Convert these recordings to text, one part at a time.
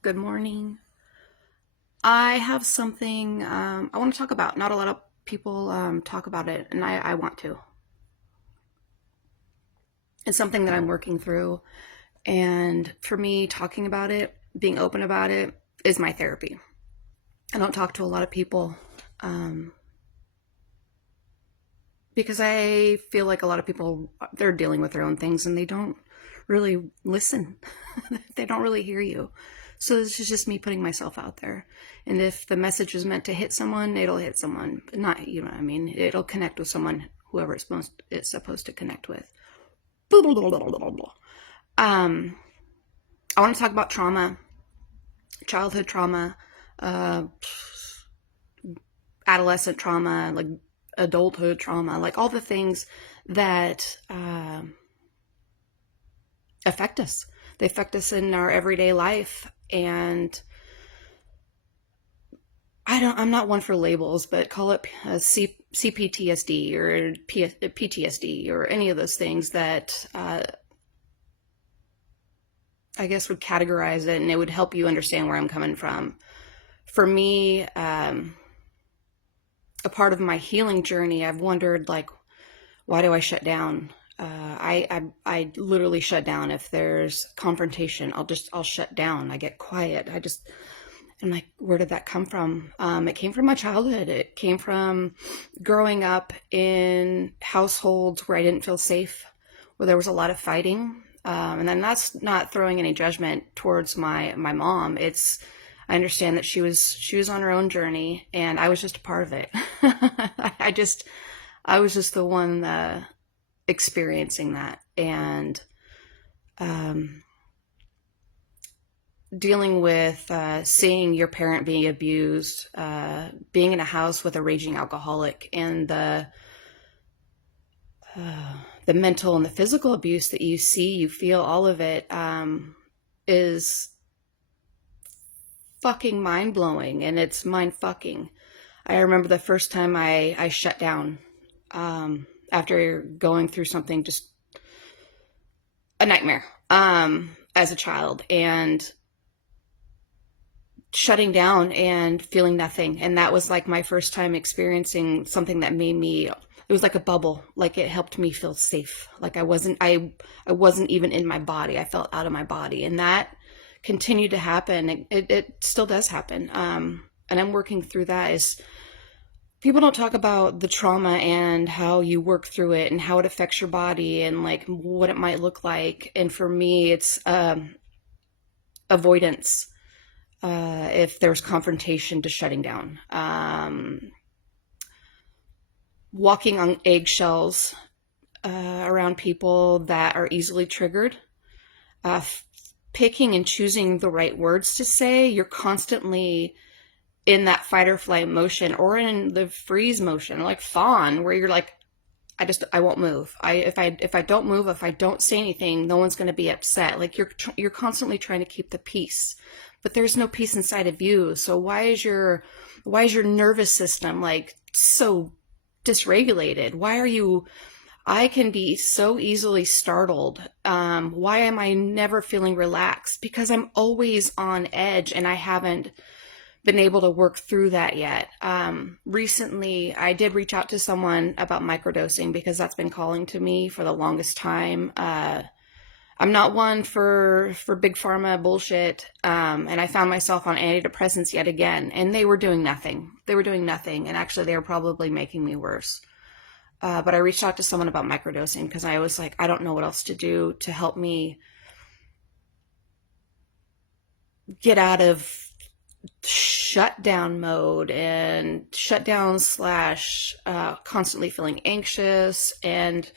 Good morning. I have something I want to talk about. Not a lot of people talk about it, and I want to. It's something that I'm working through, and for me, talking about it, being open about it, is my therapy. I don't talk to a lot of people um, because I feel like a lot of people, they're dealing with their own things and they don't really listen. They don't really hear you. So this is just me putting myself out there. And if the message is meant to hit someone, it'll hit someone. Not, you know what I mean? It'll connect with someone, whoever it's supposed to connect with. Um, I want to talk about trauma, childhood trauma, uh, adolescent trauma, like adulthood trauma, like all the things that affect us. They affect us in our everyday life. And I'm not one for labels, but call it CPTSD or PTSD or any of those things that I guess would categorize it, and it would help you understand where I'm coming from. For me, a part of my healing journey, I've wondered, like, why do I shut down? I literally shut down if there's confrontation. I'll shut down. I get quiet. I'm like, where did that come from? It came from my childhood. It came from growing up in households where I didn't feel safe, where there was a lot of fighting. And then that's not throwing any judgment towards my mom. I understand that she was on her own journey, and I was just a part of it. I was just the one experiencing that, and um, dealing with seeing your parent being abused, being in a house with a raging alcoholic, and the mental and the physical abuse that you see, you feel all of it, is fucking mind blowing, and it's mind fucking. I remember the first time I shut down after going through something, just a nightmare, as a child, and shutting down and feeling nothing. And that was like my first time experiencing something that made me, it was like a bubble. Like it helped me feel safe. Like I wasn't even in my body. I felt out of my body. And that continued to happen. It still does happen. And I'm working through that. Is people don't talk about the trauma and how you work through it and how it affects your body and like what it might look like. And for me, it's avoidance. If there's confrontation, to shutting down, walking on eggshells around people that are easily triggered, uh, picking and choosing the right words to say. You're constantly in that fight or flight motion, or in the freeze motion, like fawn, where you're like, I won't move. If I don't move, if I don't say anything, no one's going to be upset. Like you're constantly trying to keep the peace, but there's no peace inside of you. So why is your nervous system like so dysregulated? Why are you? I can be so easily startled. Why am I never feeling relaxed? Because I'm always on edge, and I haven't been able to work through that yet. Recently, I did reach out to someone about microdosing because that's been calling to me for the longest time. I'm not one for big pharma bullshit, and I found myself on antidepressants yet again, and they were doing nothing. They were doing nothing, and actually, they were probably making me worse. But I reached out to someone about microdosing because I was like, I don't know what else to do to help me get out of shutdown mode and shutdown slash constantly feeling anxious and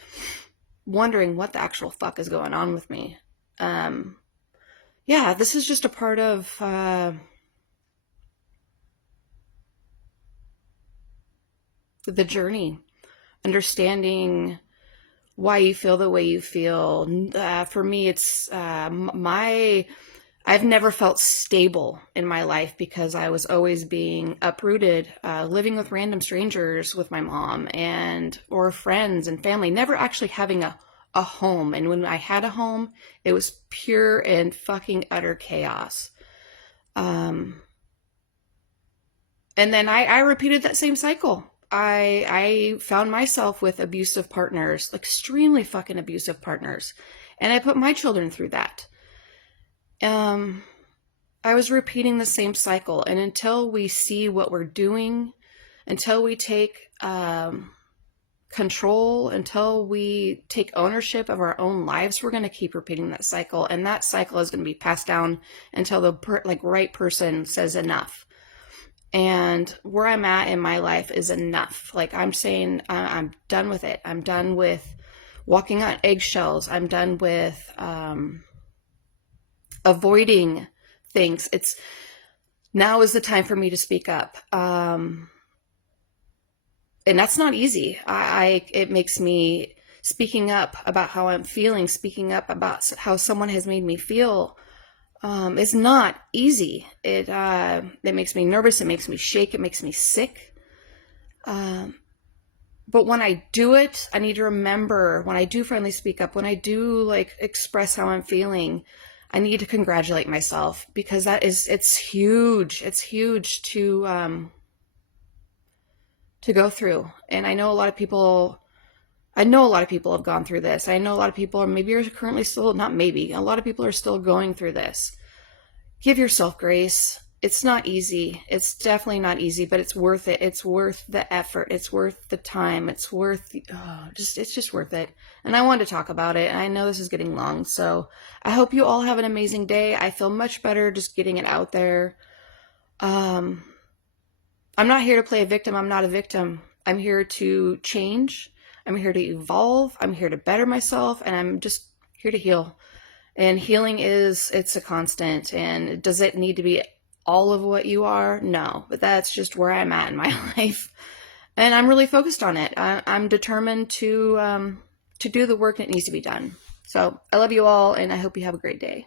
wondering what the actual fuck is going on with me. Um, yeah, this is just a part of the journey, understanding why you feel the way you feel. For me, it's I've never felt stable in my life because I was always being uprooted, living with random strangers with my mom and or friends and family, never actually having a home. And when I had a home, it was pure and fucking utter chaos. Um, and then I repeated that same cycle. I found myself with abusive partners, extremely fucking abusive partners. And I put my children through that. Um, I was repeating the same cycle. And until we see what we're doing, until we take control, until we take ownership of our own lives, we're going to keep repeating that cycle. And that cycle is going to be passed down until the right person says enough. And where I'm at in my life is enough. Like I'm saying, I'm done with it. I'm done with walking on eggshells. I'm done with avoiding things. It's now is the time for me to speak up. And that's not easy. It makes me speaking up about how I'm feeling, speaking up about how someone has made me feel. It's not easy. It makes me nervous. It makes me shake. It makes me sick. But when I do it, I need to remember when I do finally speak up, when I do like express how I'm feeling, I need to congratulate myself because it's huge. It's huge to go through. And I know a lot of people have gone through this. I know a lot of people are maybe are currently still, not maybe, a lot of people are still going through this. Give yourself grace. It's not easy. It's definitely not easy, but it's worth it. It's worth the effort. It's worth the time. It's worth it's just worth it. And I wanted to talk about it. And I know this is getting long, so I hope you all have an amazing day. I feel much better just getting it out there. I'm not here to play a victim. I'm not a victim. I'm here to change. I'm here to evolve. I'm here to better myself, and I'm just here to heal. And healing it's a constant. And does it need to be all of what you are? No, but that's just where I'm at in my life. And I'm really focused on it. I'm determined to do the work that needs to be done. So I love you all, and I hope you have a great day.